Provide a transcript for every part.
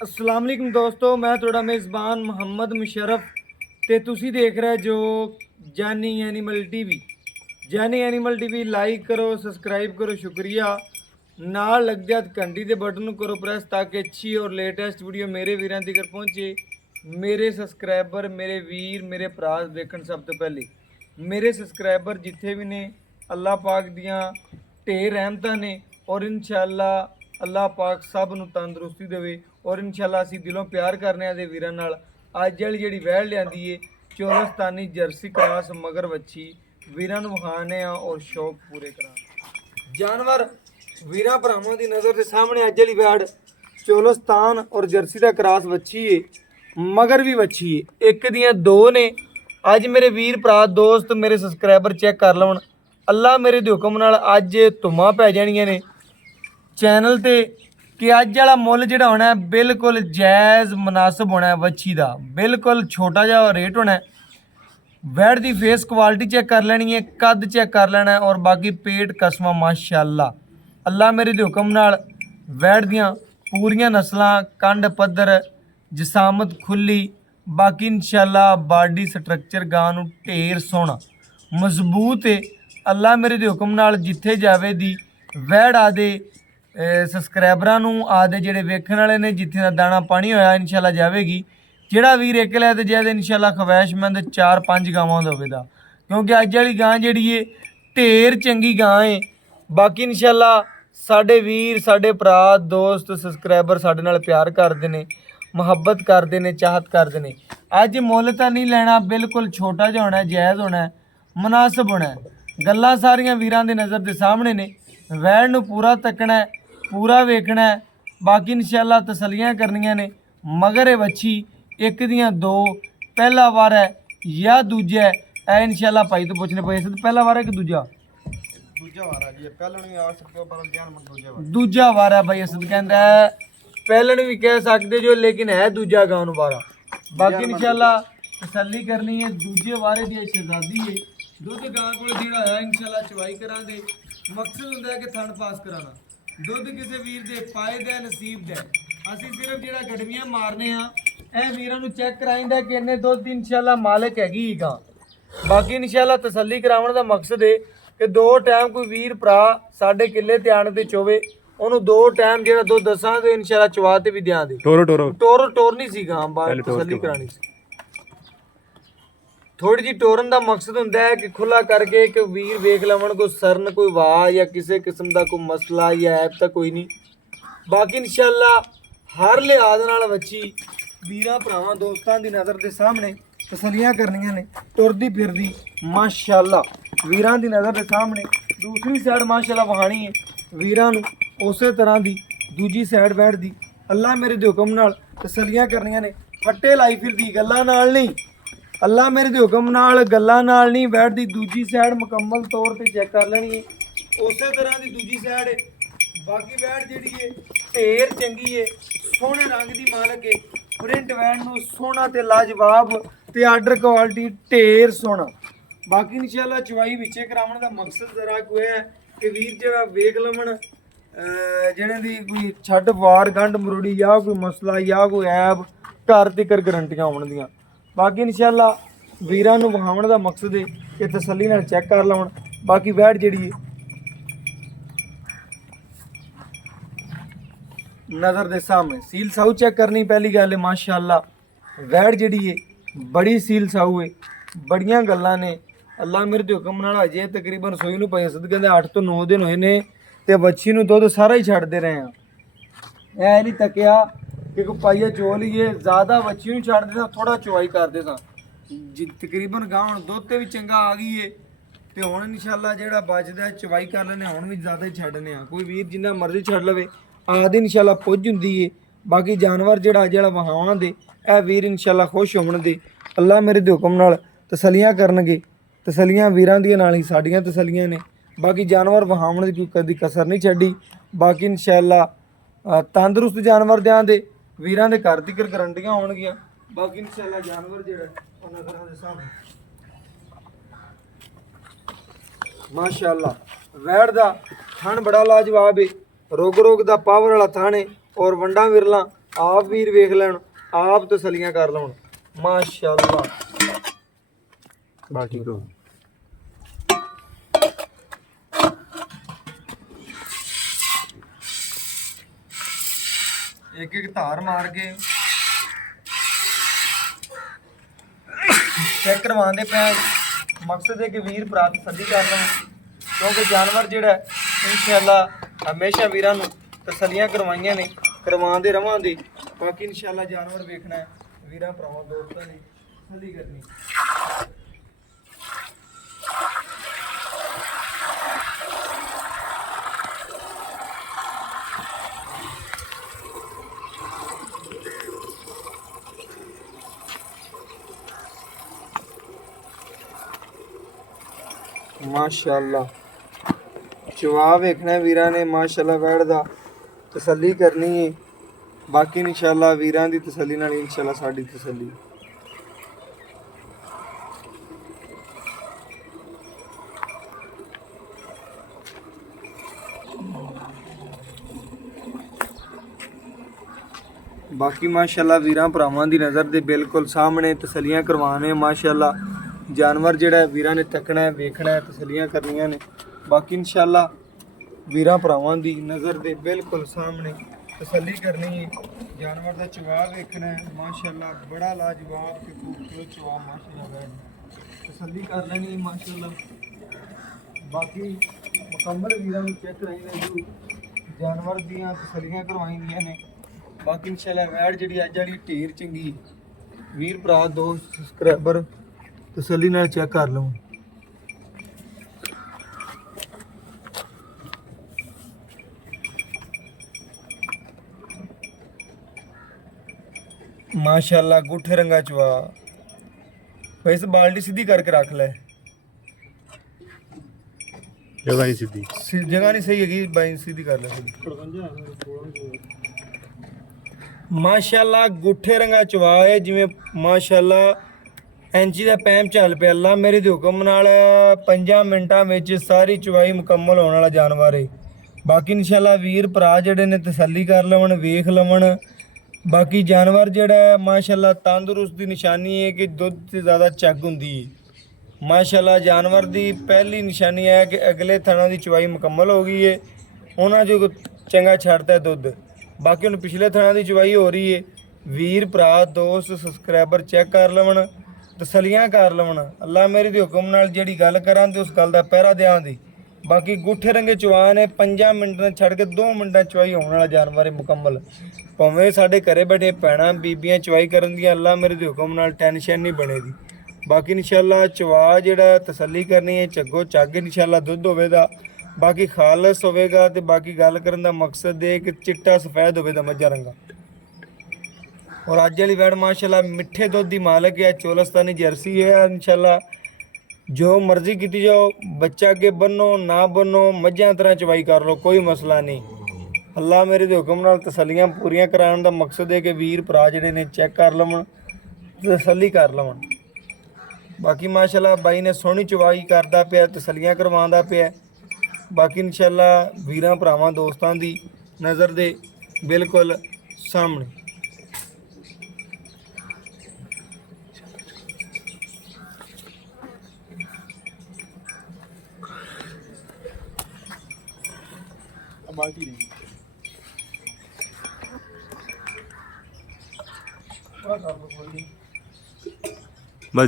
अस्सलाम वालेकुम दोस्तों, मैं थोड़ा मेज़बान मोहम्मद मुशर्रफ ते तुसी देख रहे जो जानी एनिमल टीवी। जानी एनिमल टीवी लाइक करो, सब्सक्राइब करो, शुक्रिया। नाल लग जा घंटी के बटन नूं करो प्रेस ताकि अच्छी और लेटेस्ट वीडियो मेरे वीरां तक पहुँचे। मेरे सब्सक्राइबर मेरे वीर मेरे भरा देखण सब तो पहले मेरे सब्सक्राइबर जिथे भी ने अल्लाह पाक दियाँ ढेर रहमतां ने और इंशाअल्लाह अल्लाह पाक सब नूं तंदुरुस्ती देवे और इंशाअल्लाह असीं दिलों प्यार करने आदे वीरां नाल। अज वाली जिहड़ी वैड़ लिआंदी है चौलस्तानी जर्सी क्रॉस मगर वच्छी वीरां नूं विखाने आ और शौक पूरे करा। जानवर वीरां भरावां दी नज़र के सामने अज वाली वैड़ चौलस्तान और जर्सी का क्रॉस वच्छी है, मगर भी वच्छी है। एक दियां दो ने। अज मेरे वीर भरा दोस्त मेरे सबसक्राइबर चैक कर लवन, अल्लाह मेरे दे हुक्म नाल अज धुम्मां पै जाणियां ने चैनल ते कि अज वाला मुੱਲ जिहड़ा होना है बिल्कुल जायज़ मुनासिब होना है। वच्छी का बिल्कुल छोटा जिहा रेट होना है। वैड़ की फेस क्वालिटी चेक कर लेनी है, कद चेक कर लेना है और बाकी पेट कसमा माशाअल्लाह अल्लाह मेरे दे हुक्म नाल वैड़ दियां पूरियां नस्लां कंड पद्धर जसामत खुली। बाकी इंशाअल्लाह बॉडी स्ट्रक्चर गां नूं ढेर सोहना मजबूत है। अल्लाह मेरे दे हुक्म नाल जिथे जावे दी वैड़ आदे सबसक्राइबरां नूं आदे जिहड़े वेखण वाले ने जिथे दा दाना पानी होया इंशाअल्लाह जावेगी। जिहड़ा वीर एक लै ते जैद इंशाअल्लाह खवैशमंद 4-5 गावां दा होवेगा, क्योंकि अज वाली गां जिहड़ी है ढेर चंगी गां है। बाकी इंशाअल्लाह साडे वीर साडे भरा दोस्त सबसक्राइबर साडे नाल प्यार करदे ने, मुहब्बत करते हैं, चाहत करते हैं। अज मुੱਲ तो नहीं लेना, बिल्कुल छोटा जिहा होना है, जायज़ होना है, मुनासिब होना है। गल्लां सारियां वीरां दी नज़र के सामने ने। वैड़ नूं पूरा तकना है, पूरा वेखना है। बाकी इंशाअल्लाह तसलियां करनियां ने। मगर ये वच्छी एक दियां दो पहला वार है या दूजा है, ए इंशाअल्लाह भाई तो पुछने पे पहला वार है कि दूजा दूजा वार है भाई असद कहंदा है पहलन भी कह सकते जो, लेकिन है दूजा गांव वारा। बाकी इंशाअल्लाह तसल्ली करनी है। दूजे वारे दी शहजादी है, दुध गां कोल जेड़ा है इंशाअल्लाह चवाई करां दे मकसद हुंदा है कि थण पास कराना। दुध किसी वीर दे पाए दे नसीब दे, असीं सिर्फ जेड़ा गडवियां मारने आ ए वीरां नूं चेक कराइंदा कि इन्ने दुध दी इंशाअल्लाह मालिक हैगी गां। बाकी इंशाअल्लाह तसल्ली कराउण दा मकसद है कि दो टाइम कोई वीर भरा साडे किले ते आण ते चोवे ਉਹਨੂੰ दो टाइम ਜਿਹੜਾ ਦੁੱਧ ਦਸਾਂ ਤੇ ਇਨਸ਼ਾਅੱਲਾ ਚਵਾ ਤੇ ਵੀ ਦਿਆਂ ਦੇ। ਟੋਰ ਨਹੀਂ ਸੀ ਗਾਂ, ਬਾਹਰ ਤਸੱਲੀ ਕਰਾਣੀ ਸੀ। ਥੋੜੀ ਜੀ ਟੋਰਨ ਦਾ ਮਕਸਦ ਹੁੰਦਾ ਹੈ ਕਿ ਖੁੱਲਾ ਕਰਕੇ ਕਿ ਵੀਰ ਵੇਖ ਲਵਣ ਕੋਈ ਸਰਨ ਕੋਈ ਵਾਹ ਜਾਂ ਕਿਸੇ ਕਿਸਮ ਦਾ ਕੋਈ ਮਸਲਾ ਜਾਂ ਐਬ ਤਾਂ ਕੋਈ ਨਹੀਂ। ਬਾਕੀ ਇਨਸ਼ਾਅੱਲਾ ਹਰ ਲਿਹਾਜ਼ ਨਾਲ ਵੱਛੀ ਵੀਰਾਂ ਭਰਾਵਾਂ ਦੋਸਤਾਂ ਦੀ ਨਜ਼ਰ ਦੇ ਸਾਹਮਣੇ ਤਸੱਲੀਆਂ ਕਰਨੀਆਂ ਨੇ। ਤੁਰਦੀ ਫਿਰਦੀ ਮਾਸ਼ਾਅੱਲਾ ਵੀਰਾਂ ਦੀ ਨਜ਼ਰ ਦੇ ਸਾਹਮਣੇ। ਦੂਸਰੀ ਸਾਈਡ ਮਾਸ਼ਾਅੱਲਾ ਵਹਾਣੀ ਹੈ ਵੀਰਾਂ ਨੂੰ ਉਸੇ तरह की दूजी साइड वैड़ दी अल्लाह मेरे दे हुक्म नाल तसलियां करनियां ने। फट्टे लाई फिरदी गल्लां नाल नहीं, अल्लाह मेरे दे हुक्म नाल गल्लां नाल नहीं। वैड़ दी दूजी साइड मुकम्मल तौर पर चेक कर लेनी है, उसे तरह की दूजी साइड है। बाकी वैड़ जिहड़ी है ढेर चंगी है, सोहने रंग की मालक है। प्रिंट वैड़ नूं सोहना ते लाजवाब ते आर्डर क्वालिटी ढेर सोहना। बाकी इंशाअल्लाह चवाई विचे कराउण दा मकसद जरा कोई है कि वीर जिहड़ा वेख लवण जिहड़े दी कोई छड्ड वार गंढ मरोड़ी या कोई मसला या कोई ऐब घर तक गरंटियां होण दियां। बाकी इंशाअल्लाह वीरां नूं विखाउण दा मकसद है कि तसल्ली नाल चेक कर लवण। बाकी वैड़ जिहड़ी है नज़र दे सामने सील साऊ चेक करनी पहली गल है। माशाअल्लाह वैड़ जिहड़ी है बड़ी सील साऊ है, बड़ियां गल्लां ने। अल्लाह मेरे दे हुक्म नाल अजे तकरीबन सोई नूं पई सद कहंदे 8 ਤੋਂ 9 दिन होए ने ਤੇ ਵੱਛੀ ਨੂੰ ਦੁੱਧ ਸਾਰਾ ਹੀ ਛੱਡਦੇ ਰਹੇ ਆ। ਇਹ ਨਹੀਂ ਤੱਕਿਆ ਕਿ ਕੋਈ ਪਾਈਆ ਚੋ ਲਈਏ, ਜ਼ਿਆਦਾ ਵੱਛੀ ਨੂੰ ਛੱਡਦੇ ਸਾਂ, ਥੋੜਾ ਚੁਆਈ ਕਰਦੇ ਸਾਂ। ਤਕਰੀਬਨ ਗਾਂ ਹੁਣ ਦੁੱਧ ਤੇ ਵੀ ਚੰਗਾ ਆ ਗਈ ਏ ਤੇ ਹੁਣ ਇਨਸ਼ਾਅੱਲਾ ਜਿਹੜਾ ਬਚਦਾ ਚੁਆਈ ਕਰ ਲੈਣੇ, ਹੁਣ ਵੀ ਜ਼ਿਆਦਾ ਹੀ ਛੱਡਨੇ ਆ। ਕੋਈ ਵੀਰ ਜਿੰਨਾ ਮਰਜ਼ੀ ਛੱਡ ਲਵੇ ਆਦੀ ਇਨਸ਼ਾਅੱਲਾ ਪੁੱਜ ਹੁੰਦੀ ਏ। ਬਾਕੀ ਜਾਨਵਰ ਜਿਹੜਾ ਵਹਾਵਾਂ ਦੇ ਇਹ ਵੀਰ ਇਨਸ਼ਾਅੱਲਾ ਖੁਸ਼ ਹੋਣ ਦੇ ਅੱਲਾ ਮੇਰੇ ਦੇ ਹੁਕਮ ਨਾਲ ਤਸੱਲੀਆਂ ਕਰਨਗੇ। ਤਸੱਲੀਆਂ ਵੀਰਾਂ ਦੀਆਂ ਨਾਲ ਹੀ ਸਾਡੀਆਂ ਤਸੱਲੀਆਂ ਨੇ। बाकी जानवर वहावण की कभी कसर नहीं छड्डी। बाकी इंशाअल्लाह तंदुरुस्त जानवर दें दे वीरां दे घर तक गरंटियां होणगियां। बाकी इंशाअल्लाह जानवर जिहड़ा ओह नज़रां दे सामने माशाअल्लाह वैड़ दा थण बड़ा लाजवाब है। रोग दा पावर वाला थण है और वंडा विरला ਆਪ ਵੀਰ ਵੇਖ ਲੈਣ, ਆਪ ਤਸੱਲੀਆਂ ਕਰ ਲੈਣ। ਮਾਸ਼ਾਅੱਲਾ ਬਾਕੀ ਕੋ ਇੱਕ ਇੱਕ ਧਾਰ ਮਾਰ ਕੇ ਚੈੱਕ ਕਰਵਾਉਂਦੇ ਪਏ। ਮਕਸਦ ਹੈ ਕਿ ਵੀਰ ਭਰਾ ਤਸੱਲੀ ਕਰ ਲੈਣ, ਕਿਉਂਕਿ ਜਾਨਵਰ ਜਿਹੜਾ ਇਨਸ਼ਾਅੱਲਾ ਹਮੇਸ਼ਾ ਵੀਰਾਂ ਨੂੰ ਤਸੱਲੀਆਂ ਕਰਵਾਈਆਂ ਨੇ, ਕਰਵਾਉਂਦੇ ਰਵਾਂਗੇ। ਬਾਕੀ ਇਨਸ਼ਾਅੱਲਾ ਜਾਨਵਰ ਵੇਖਣਾ ਹੈ ਵੀਰਾਂ ਭਰਾਵਾਂ ਦੋਸਤਾਂ ਦੀ ਤਸੱਲੀ ਕਰਨੀ। ਮਾਸ਼ਾਅੱਲਾ ਚਵਾ ਵੇਖਣਾ ਵੀਰਾਂ ਨੇ, ਮਾਸ਼ਾਅੱਲਾ ਵੈੜ ਦਾ ਤਸੱਲੀ ਕਰਨੀ ਹੈ। ਬਾਕੀ ਇਨਸ਼ਾਅੱਲਾ ਵੀਰਾਂ ਦੀ ਤਸੱਲੀ ਨਾਲ ਇਨਸ਼ਾਅੱਲਾ ਸਾਡੀ ਤਸੱਲੀ। ਬਾਕੀ ਮਾਸ਼ਾਅੱਲਾ ਵੀਰਾਂ ਭਰਾਵਾਂ ਦੀ ਨਜ਼ਰ ਦੇ ਬਿਲਕੁਲ ਸਾਹਮਣੇ ਤਸੱਲੀਆਂ ਕਰਵਾਉਣੇ। ਮਾਸ਼ਾਅੱਲਾ ਜਾਨਵਰ ਜਿਹੜਾ ਵੀਰਾਂ ਨੇ ਤੱਕਣਾ ਹੈ, ਵੇਖਣਾ ਹੈ, ਤਸੱਲੀਆਂ ਕਰਨੀਆਂ ਨੇ। ਬਾਕੀ ਇਨਸ਼ਾਅੱਲਾ ਵੀਰਾਂ ਭਰਾਵਾਂ ਦੀ ਨਜ਼ਰ ਦੇ ਬਿਲਕੁਲ ਸਾਹਮਣੇ ਤਸੱਲੀ ਕਰਨੀ ਹੈ। ਜਾਨਵਰ ਦਾ ਚਵਾ ਵੇਖਣਾ ਹੈ। ਮਾਸ਼ਾਅੱਲਾ ਬੜਾ ਲਾਜਵਾਬ ਤੇ ਖੂਬਸੂਰਤ ਚਵਾ ਮਾਸ਼ਾਅੱਲਾ ਤਸੱਲੀ ਕਰ ਲੈਣੀ ਮਾਸ਼ਾਅੱਲਾ। ਬਾਕੀ ਮੁਕੰਮਲ ਵੀਰਾਂ ਨੂੰ ਚੈੱਕ ਕਰਾਈਦਾ ਜੀ, ਜਾਨਵਰ ਦੀਆਂ ਤਸੱਲੀਆਂ ਕਰਵਾਈਆਂ ਨੇ। ਬਾਕੀ ਇਨਸ਼ਾਅੱਲਾ ਵੈੜ ਜਿਹੜੀ ਅੱਜ ਵਾਲੀ ਢੇਰ ਚੰਗੀ, ਵੀਰ ਭਰਾ ਦੋਸਤ ਸਬਸਕ੍ਰਾਈਬਰ ਤਸੱਲੀ ਨਾਲ ਚੈੱਕ ਕਰ ਲਵਾਂ। माशाल्लाह गुठे रंगा चवा। वैसे बाल्टी सीधी करके रख ले, जगह नहीं सीधी, जगह नहीं सही है भाई, सीधी कर ले। माशाल्लाह गुठे रंगा चवा है जिवें माशाल्लाह इंची का पैम चल पे। अल्लाह मेरे दे हुक्म नाल 5 मिनटां विच सारी चवाई मुकम्मल होने वाला जानवर है। बाकी इंशाल्लाह वीर भरा जिहड़े ने तसल्ली कर लवन, वेख लवन। बाकी जानवर जिहड़ा माशाल्लाह तंदुरुस्त की निशानी है कि दुध से ज़्यादा चग हुंदी है। माशाल्लाह जानवर की पहली निशानी है कि अगले थणों की चवाई मुकम्मल हो गई है, उन्होंने जो चंगा छड़ता है दुध। बाकी हुण पिछले थणों की चवाई हो रही है। वीर भरा दोस्त सब्सक्राइबर चैक कर लवन, तसलियां कर लवन। अल्लाह मेरे दे हुक्म नाल जिहड़ी गल करां ते उस गल दा पहरा देआं दी। बाकी गुठे रंगे चवा ने 5 मिनट छड़ के 2 मिनटां चवाई होने वाला जानवर है मुकम्मल। भावें साडे घरे बैठे भैणां बीबियां चवाई करन दी, अल्लाह मेरे दे हुक्म नाल टेंशन नहीं बनेगी। बाकी इंशाअल्लाह चवा जिहड़ा तसल्ली करनी है, झग्गो झग इंशाअल्लाह दुध होवेगा। बाकी खालस होवेगा ते बाकी गल करन दा मकसद है कि चिट्टा सफेद होवेगा मज्जा रंगा। और अज वाली वैड़ माशाअल्लाह मिठे दुध दी मालक है, चोलस्तानी जर्सी है। इंशाअल्लाह जो मर्जी की जाओ, बच्चा अगे बनो ना बनो, मझां तरह चवाई कर लो, कोई मसला नहीं। अल्लाह मेरे दे हुक्म नाल तसल्लियां पूरियां कराने का मकसद है कि वीर भरा जिहड़े ने चैक कर लवन, तसल्ली कर लवन। बाकी माशाअल्लाह बाई ने सोहनी चवाई करदा पिया, तसल्लियां करवांदा पिया। बाकी इंशाअल्लाह वीरां भरावां दोस्तां दी नज़र दे बिल्कुल सामने। बाकी नहीं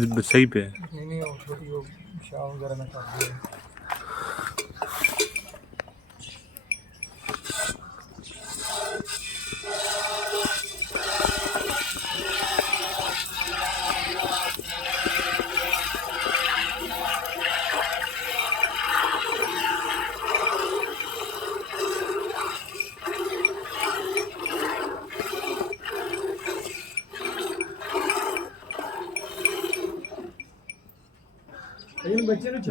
बस सही पे है। नहीं वो छोटी वो शाह वगैरह में कर दिया।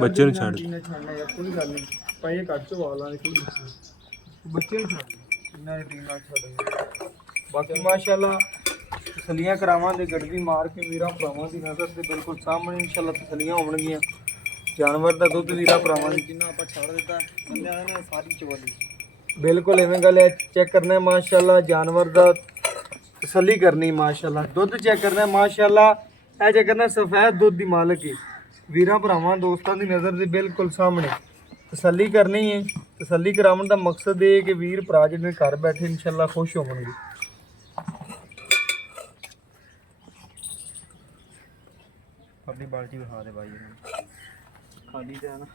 बच्चे ਨੂੰ ਛੱਡ ਛੱਡਣਾ ਯਾਰ, ਕੋਈ ਗੱਲ ਨਹੀਂ। ਪਏ ਕੱਟ ਚੋ ਵਾਲਾਂ ਦੇ ਕੋਈ ਬੱਚੇ ਨੂੰ ਛੱਡ ਇਹਨਾਂ ਦੀ ਟੀਮ ਨਾਲ ਛੱਡ। ਬਾਕੀ ਮਾਸ਼ਾਅੱਲਾ ਤਸਲੀਆਂ ਕਰਾਵਾਂਗੇ ਗੱਡੀ ਮਾਰ ਕੇ ਵੀਰਾਂ ਭਰਾਵਾਂ ਦੀ ਨਜ਼ਰ ਦੇ ਬਿਲਕੁਲ ਸਾਹਮਣੇ ਇਨਸ਼ਾਅੱਲਾ ਤਸਲੀਆਂ ਹੋਣਗੀਆਂ। ਜਾਨਵਰ ਦਾ ਦੁੱਧ ਵੀਰਾਂ ਭਰਾਵਾਂ ਦੀ ਜਿੰਨਾ ਆਪਾਂ ਛੱਡ ਦਿੱਤਾ ਬੰਦਿਆਂ ਨੇ ਸਾਰੀ ਚਵਾਲੀ ਬਿਲकुल इवें गल है। चेक करना है माशाअल्लाह जानवर दा ਤਸੱਲੀ ਕਰਨੀ ਮਾਸ਼ਾਅੱਲਾ। ਦੁੱਧ ਚੈੱਕ ਕਰਨਾ ਮਾਸ਼ਾਅੱਲਾ, ਇਹ ਚੈੱਕ ਕਰਨਾ ਸਫੈਦ ਦੁੱਧ ਦੀ ਮਾਲਕ ਹੈ। ਵੀਰਾਂ ਭਰਾਵਾਂ ਦੋਸਤਾਂ ਦੀ ਨਜ਼ਰ ਦੇ ਬਿਲਕੁਲ ਸਾਹਮਣੇ ਤਸੱਲੀ ਕਰਨੀ ਹੈ। ਤਸੱਲੀ ਕਰਾਉਣ ਦਾ ਮਕਸਦ ਇਹ ਹੈ ਕਿ ਵੀਰ ਭਰਾ ਜਿਹੜੇ ਘਰ ਬੈਠੇ ਇਨਸ਼ਾਅੱਲਾ ਖੁਸ਼ ਹੋਣਗੇ। अपनी बाल्टी उठा दे भाई खाली तो है ना।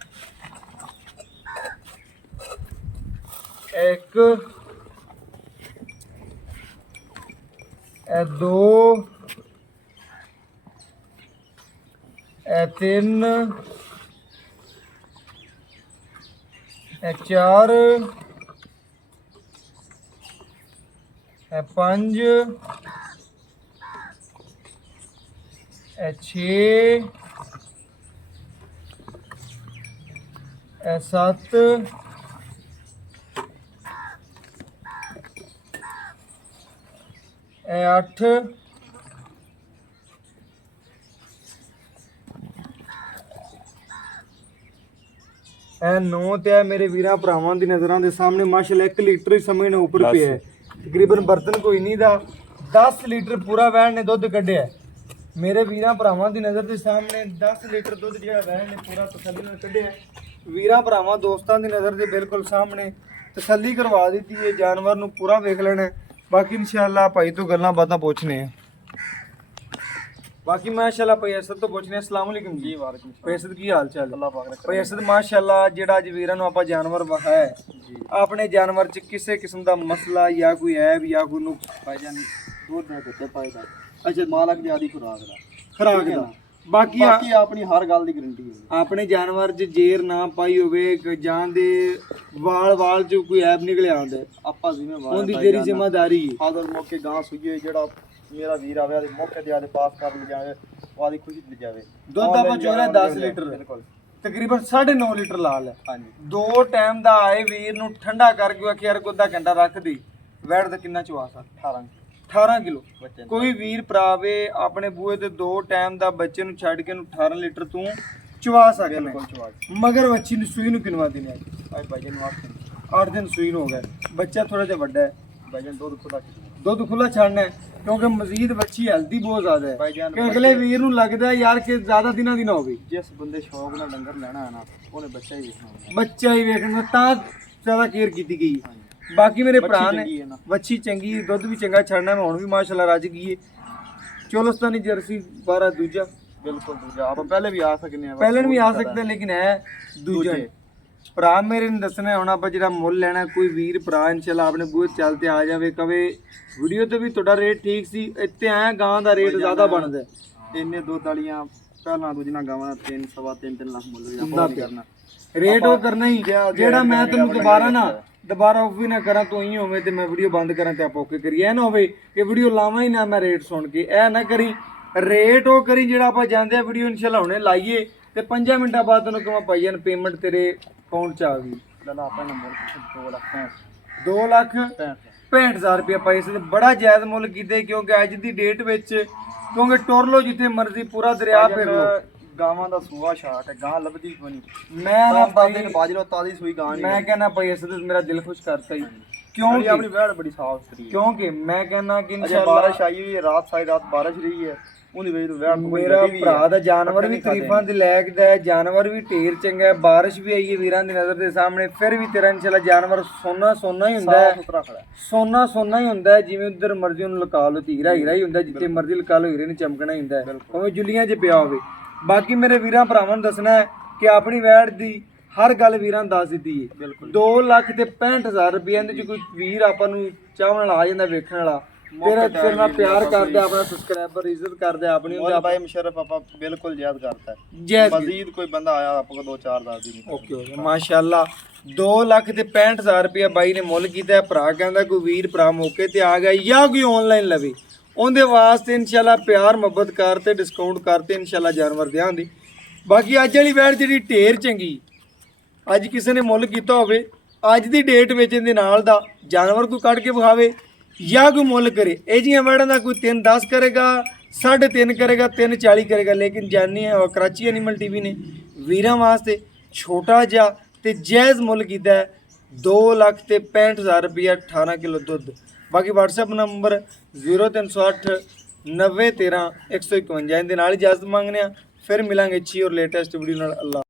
एक ਇਹ 2 ਇਹ 3 ਇਹ 4 ਇਹ 5 ਇਹ 6 ਇਹ 7 ਇਹ 8 ਇਹ 9 ਤੇ ਇਹ ਮੇਰੇ ਵੀਰਾਂ ਭਰਾਵਾਂ ਦੀ ਨਜ਼ਰਾਂ ਦੇ ਸਾਹਮਣੇ ਮਾਸ਼ਾਅੱਲਾ 1 ਲੀਟਰ ਹੀ ਸਮੇਂ ਨੇ ਉੱਪਰ ਪਿਆ ਹੈ। ਤਕਰੀਬਨ ਬਰਤਨ ਕੋਈ ਨਹੀਂ ਦਾ 10 ਲੀਟਰ ਪੂਰਾ ਵੈਣ ਨੇ ਦੁੱਧ ਕੱਢਿਆ ਹੈ। ਮੇਰੇ ਵੀਰਾਂ ਭਰਾਵਾਂ ਦੀ ਨਜ਼ਰ ਦੇ ਸਾਹਮਣੇ 10 ਲੀਟਰ ਦੁੱਧ ਜਿਹੜਾ ਵੈਣ ਨੇ ਪੂਰਾ ਤਸੱਲੀ ਨਾਲ ਕੱਢਿਆ ਹੈ। ਵੀਰਾਂ ਭਰਾਵਾਂ ਦੋਸਤਾਂ ਦੀ ਨਜ਼ਰ ਦੇ ਬਿਲਕੁਲ ਸਾਹਮਣੇ ਤਸੱਲੀ ਕਰਵਾ ਦਿੱਤੀ ਹੈ। ਜਾਨਵਰ ਨੂੰ ਪੂਰਾ ਵੇਖ ਲੈਣਾ ਹੈ। ਬਾਕੀ ਇਨਸ਼ਾਅੱਲਾ ਭਾਈ ਤੋਂ ਗੱਲਾਂ ਬਾਤਾਂ ਪੁੱਛਨੇ ਆ। ਬਾਕੀ ਮਾਸ਼ਾਅੱਲਾ ਭਾਈ ਅਸਦ ਤੋਂ ਪੁੱਛਨੇ। अस्सलाम वालेकुम जी। वालेकुम ਭਾਈ ਅਸਦ ਕੀ ਹਾਲ ਚਾਲ? अल्लाह पाक ने ਭਾਈ ਅਸਦ ਮਾਸ਼ਾਅੱਲਾ ਜਿਹੜਾ ਅੱਜ ਵੀਰਾਂ ਨੂੰ ਆਪਾਂ ਜਾਨਵਰ ਵਿਖਾਇਆ ਹੈ, ਆਪਣੇ ਜਾਨਵਰ 'ਚ ਕਿਸੇ ਕਿਸਮ ਦਾ ਮਸਲਾ ਜਾਂ ਕੋਈ ਐਬ ਜਾਂ ਕੋਈ ਨੁਕਸ भाईजान दूध दे देते पाएगा। अच्छा मालक ज्यादा खुराक दा ਖਰਾਕ ਦਾ ਬਾਕੀ बाकी अपनी हर गल दी गारंटी है। ਆਪਣੇ ਜਾਨਵਰ 'ਚ ਜੇਰ ਨਾ ਪਾਈ ਹੋਵੇ ਜਾਂ ਦੇ ਵਾਲ 'ਚ ਕੋਈ ਐਬ ਨਿਕਲਿਆ ਆਉਂਦਾ ਆਪਾਂ ਜ਼ਿੰਮੇਵਾਰ ਉਹਦੀ ਤੇਰੀ ਜ਼ਿੰਮੇਵਾਰੀ ਹੈ। ਹਾਜ਼ਰ ਮੌਕੇ ਗਾਂ ਸੂਈਏ ਜਿਹੜਾ ਮੇਰਾ ਵੀਰ ਆਵੇ ਆਦੇ ਮੌਕੇ ਤੇ ਆਦੇ ਪਾਸ ਕਰ ਲੈ ਜਾਵੇ ਆਦੀ ਖੁਸ਼ੀ ਲੈ ਜਾਵੇ। ਦੁੱਧ ਆਪਾਂ ਚੋਰਾ 10 ਲੀਟਰ ਬਿਲਕੁਲ ਤਕਰੀਬਨ 9.5 ਲੀਟਰ ਲਾ ਲੈ। ਹਾਂਜੀ 2 ਟਾਈਮ ਦਾ ਆਏ ਵੀਰ ਨੂੰ ਠੰਡਾ ਕਰਕੇ ਆਖਿਆ ਯਾਰ ਅੱਧਾ ਘੰਟਾ ਰੱਖ ਦੇ। ਵੈਟ ਦਾ ਕਿੰਨਾ ਚਵਾ ਸਾ 18 ਕਿਲੋ। ਬੱਚੇ ਨੂੰ। ਕੋਈ ਵੀਰ ਭਰਾਵੇ ਆਪਣੇ ਬੂਏ ਤੇ 2 ਟਾਈਮ ਦਾ ਬੱਚੇ ਨੂੰ ਛੱਡ ਕੇ ਨੂੰ 18 ਲੀਟਰ ਤੂੰ ਚਵਾ ਸਕਦਾ ਬਿਲਕੁਲ ਚਵਾ ਮਗਰ ਬੱਚੀ ਨੂੰ ਸੂਈ ਨੂੰ ਕਿਨਵਾ ਦੇਣੇ ਅੱਜ ਭਾਈਜਾਨ ਨੂੰ 8 ਦਿਨ ਸੂਈ ਨੂੰ ਹੋ ਗਏ। ਬੱਚਾ ਥੋੜਾ ਜਿਹਾ ਵੱਡਾ ਹੈ। ਭਾਈਜਾਨ ਦੁੱਧ ਖੁਦਾ ਦੁੱਧ ਖੁੱਲਾ ਛੱਡਣਾ ਹੈ ਕਿਉਂਕਿ ਮਜ਼ੀਦ ਬੱਚੀ ਹੈਲਦੀ ਬਹੁਤ ਜ਼ਿਆਦਾ ਹੈ ਭਾਈਜਾਨ ਕਿ ਅਗਲੇ ਵੀਰ ਨੂੰ ਲੱਗਦਾ ਯਾਰ ਕਿ ਜ਼ਿਆਦਾ ਦਿਨਾਂ ਦੀ ਨਾ ਹੋਵੇ। ਜਿਸ ਬੰਦੇ ਸ਼ੌਕ ਨਾਲ ਡੰਗਰ ਲੈਣਾ ਹੈ ਨਾ ਉਹਨੇ ਬੱਚਾ ਹੀ ਵੇਖਣਾ ਹੁੰਦਾ। ਬੱਚਾ ਹੀ ਵੇਖਣਾ ਤਾਂ ਜ਼ਿਆਦਾ ਕੇਅਰ ਕੀਤੀ ਗਈ। ਬਾਕੀ ਮੇਰੇ ਭਰਾ ਬੱਚੀ ਨੇ ਚੰਗੀ ਹੈ ਨਾ। ਬੱਚੀ ਚੰਗੀ ਦੁੱਧ ਵੀ ਚੰਗਾ ਛੱਡਣਾ। ਮੈਂ ਹੁਣ ਵੀ ਮਾਸ਼ਾਅੱਲਾ ਰੱਜ ਗਈ ਹੈ। ਚੋਲਸਤਾਨੀ ਜਰਸੀ 12 ਦੂਜਾ ਬਿਲਕੁਲ ਦੂਜਾ ਆਪਾਂ ਪਹਿਲੇ ਵੀ ਆ ਸਕਨੇ ਆ ਪਹਿਲਣ ਵੀ ਆ ਸਕਦੇ ਲੇਕਿਨ ਹੈ ਦੂਜਾ ਭਰਾ ਮੇਰੇ ਨੇ ਦੱਸਣਾ ਹੁਣ ਆਪਾਂ ਜਿਹੜਾ ਮੁੱਲ ਲੈਣਾ ਕੋਈ ਵੀਰ ਭਰਾ ਇਨਸ਼ਾਅੱਲਾ ਆਪਣੇ ਬੂਹੇ ਚੱਲ ਤੇ ਆ ਜਾਵੇ ਕਵੇ ਵੀਡੀਓ ਤੇ ਵੀ ਤੁਹਾਡਾ ਰੇਟ ਠੀਕ ਸੀ ਇੱਥੇ ਆਇਆ ਗਾਂ ਦਾ ਰੇਟ ਜ਼ਿਆਦਾ ਬਣਦਾ ਇੰਨੇ ਦੁੱਧ ਵਾਲੀਆਂ ਪਹਿਲਾਂ ਦੂਜੀਆਂ ਗਾਵਾਂ ਦਾ 3 ਸਵਾ 3 ਲੱਖ ਮੁੱਲ ਵੀ ਹੁੰਦਾ ਆਪਾਂ ਨਹੀਂ ਪਿਆ। ਕਰਨਾ। ਰੇਟ ਉਹ ਕਰਨਾ ਹੀ ਜਿਹੜਾ ਮੈਂ ਤੈਨੂੰ ਦੁਬਾਰਾ ਆਫ ਵੀ ਨਾ ਕਰਾਂ ਤੂੰ ਹੀ ਹੋਵੇਂ ਤੇ ਮੈਂ ਵੀਡੀਓ ਬੰਦ ਕਰਾਂ ਤੇ ਆਪਾਂ ਓਕੇ ਕਰੀਏ। ਇਹ ਨਾ ਹੋਵੇ ਕਿ ਵੀਡੀਓ ਲਾਵਾਂ ਹੀ ਨਾ ਮੈਂ ਰੇਟ ਸੁਣ ਕੇ। ਇਹ ਨਾ ਕਰੀ ਰੇਟ ਉਹ ਕਰੀ ਜਿਹੜਾ ਆਪਾਂ ਜਾਂਦੇ ਆ ਵੀਡੀਓ ਇਨਸ਼ਾਅੱਲਾ ਹੁਣੇ ਲਾਈਏ ਤੇ 5 ਮਿੰਟਾਂ ਬਾਅਦ ਤੈਨੂੰ ਕਹਾਂ ਭਾਈ ਜਾਨ ਪੇਮੈਂਟ ਤੇਰੇ ਅਕਾਊਂਟ 'ਚ ਆ ਗਈ। ਲੱਲਾ ਆਪਣਾ ਨੰਬਰ 2 ਲੱਖ 2 ਲੱਖ 65,000 ਰੁਪਏ ਪੈਸੇ ਤੇ ਬੜਾ ਜਾਇਜ਼ ਮੁੱਲ ਕੀਤੇ ਕਿਉਂਕਿ ਅੱਜ ਦੀ ਡੇਟ ਵਿੱਚ ਕਿਉਂਕਿ ਟੁਰ ਲੋ ਜਿੱਥੇ ਮਰਜ਼ੀ ਪੂਰਾ ਦਰਿਆ ਫਿਰ ਲੋ। ਗਾਵਾਂ ਦਾ ਸੂਆ ਸ਼ਾਟ ਹੈ ਗਾਂ ਲੱਭਦੀ ਕੋਈ ਨਹੀਂ। ਮੈਂ ਨਾ ਤਾਂ ਦਿਨ ਬਾਜ ਲੋ ਤਾਦੀ ਸੂਈ ਗਾਂ ਨਹੀਂ। ਮੈਂ ਕਹਿੰਦਾ ਭਾਈ ਇਸ ਤੇ ਮੇਰਾ ਦਿਲ ਖੁਸ਼ ਕਰਤਾ ਹੀ ਕਿਉਂਕਿ ਆਪਣੀ ਵੈੜ ਬੜੀ ਸਾਫ ਸੁਥਰੀ ਹੈ। ਕਿਉਂਕਿ ਮੈਂ ਕਹਿੰਦਾ ਕਿ ਅਜੇ ਇਨਸ਼ਾਅੱਲਾ ਬਾਰਿਸ਼ ਆਈ ਹੋਈ ਹੈ ਰਾਤ ਸਾਰੀ ਰਾਤ ਬਾਰਿਸ਼ ਰਹੀ ਹੈ ਉਹਦੀ ਵਜ੍ਹਾ ਤੋਂ ਵੈੜ ਮੇਰਾ ਭਰਾ ਦਾ ਜਾਨਵਰ ਵੀ ਤਰੀਫਾਂ ਦੇ ਲਾਇਕ ਦਾ ਹੈ। ਜਾਨਵਰ ਵੀ ਢੇਰ ਚੰਗਾ ਹੈ। ਬਾਰਿਸ਼ ਵੀ ਆਈ ਹੈ ਵੀਰਾਂ ਦੀ ਨਜ਼ਰ ਦੇ ਸਾਹਮਣੇ ਫਿਰ ਵੀ ਤੇਰਾ ਇਨਸ਼ਾਅੱਲਾ ਜਾਨਵਰ ਸੋਨਾ ਹੀ ਹੁੰਦਾ ਹੈ। ਸੁਥਰਾ ਖੜਾ ਸੋਨਾ ਹੀ ਹੁੰਦਾ ਹੈ। ਜਿਵੇਂ ਉਧਰ ਮਰਜ਼ੀ ਉਹਨੂੰ ਲੁਕਾ ਲਓ ਹੀਰਾ ਹੀ ਹੁੰਦਾ ਜਿੱਥੇ ਮਰਜ਼ੀ ਲੁਕਾ ਲਓ ਹੀਰੇ ਨੂੰ ਚਮਕਣਾ ਹੀ ਹੁੰਦਾ ਹੈ ਭਾਵੇਂ ਜੁੱਲੀਆਂ 'ਚ ਪਿਆ ਹੋਵੇ। ਬਾਕੀ ਮੇਰੇ ਵੀਰਾਂ ਭਰਾਵਾਂ ਨੂੰ ਦੱਸਣਾ ਹੈ ਕਿ ਆਪਣੀ ਵੈੜ ਦੀ ਹਰ ਗੱਲ ਵੀਰਾਂ ਨੂੰ ਦੱਸ ਦਿੱਤੀ ਹੈ। 2 ਲੱਖ ਤੇ 65,000 ਰੁਪਏ ਇਹਦੇ 'ਚ ਕੋਈ ਵੀਰ ਆਪਾਂ ਨੂੰ ਚਾਹਣ ਵਾਲਾ ਆ ਜਾਂਦਾ ਵੇਖਣ ਵਾਲਾ ਤੇਰੇ ਨਾਲ ਪਿਆਰ ਕਰਦਾ ਆਪਣਾ ਸਬਸਕ੍ਰਾਈਬਰ ਇੱਜ਼ਤ ਕਰਦਾ ਆਪਣੀ ਉਹਦਾ ਭਾਈ ਮੁਸ਼ਰਫ ਆਪਾਂ ਬਿਲਕੁਲ ਯਾਦ ਕਰਤਾ ਹੈ। ਜੈ ਮਜ਼ੀਦ ਕੋਈ ਬੰਦਾ ਆਇਆ ਆਪਾਂ ਕੋ 2-4 ਦੱਸ ਦੀ ਓਕੇ ਹੋ ਗਿਆ ਮਾਸ਼ਾਅੱਲਾ। 2 ਲੱਖ ਤੇ 65,000 ਰੁਪਏ ਬਾਈ ਨੇ ਮੁੱਲ ਕੀਤਾ। ਭਰਾ ਕਹਿੰਦਾ ਕੋਈ ਵੀਰ ਭਰਾ ਮੌਕੇ ਤੇ ਆ ਗਿਆ ਜਾਂ ਕੋਈ ਆਨਲਾਈਨ ਲਵੇ ਉਹਦੇ ਵਾਸਤੇ ਇਨਸ਼ਾਅੱਲਾ ਪਿਆਰ ਮੁਹੱਬਤ ਕਰ ਤੇ ਡਿਸਕਾਊਂਟ ਕਰਤੇ ਇਨਸ਼ਾਅੱਲਾ ਜਾਨਵਰ ਦਿਆਂ ਦੀ। ਬਾਕੀ ਅੱਜ ਵਾਲੀ ਵੈੜ ਜਿਹੜੀ ਢੇਰ ਚੰਗੀ ਅੱਜ ਕਿਸੇ ਨੇ ਮੁੱਲ ਕੀਤਾ ਹੋਵੇ ਅੱਜ ਦੀ ਡੇਟ ਵਿੱਚ ਇਹਦੇ ਨਾਲ ਦਾ ਜਾਨਵਰ ਕੋਈ ਕੱਢ ਕੇ ਵਿਖਾਵੇ ਜਾਂ ਕੋਈ ਮੁੱਲ ਕਰੇ ਇਹ ਜੀਆਂ ਵੈੜਾਂ ਦਾ ਕੋਈ 3.10 ਕਰੇਗਾ 3.5 ਕਰੇਗਾ 3.40 ਕਰੇਗਾ ਲੇਕਿਨ ਜਾਨੀ ਹੈ ਕਰਾਚੀ ਐਨੀਮਲ ਟੀਵੀ ਨੇ ਵੀਰਾਂ ਵਾਸਤੇ ਛੋਟਾ ਜਿਹਾ ਤੇ ਜਾਇਜ਼ ਮੁੱਲ ਕੀਤਾ 2 ਲੱਖ ਤੇ 65,000 ਰੁਪਇਆ 18 ਕਿਲੋ ਦੁੱਧ ਬਾਕੀ WhatsApp ਨੰਬਰ 0308 9013 151 ਇਹਦੇ ਨਾਲ ਇਜਾਜ਼ਤ ਮੰਗਦੇ ਆ। ਫਿਰ ਮਿਲਾਂਗੇ ਅੱਛੀ ਔਰ ਲੇਟੈਸਟ ਵੀਡੀਓ ਨਾਲ। ਅੱਲਾ।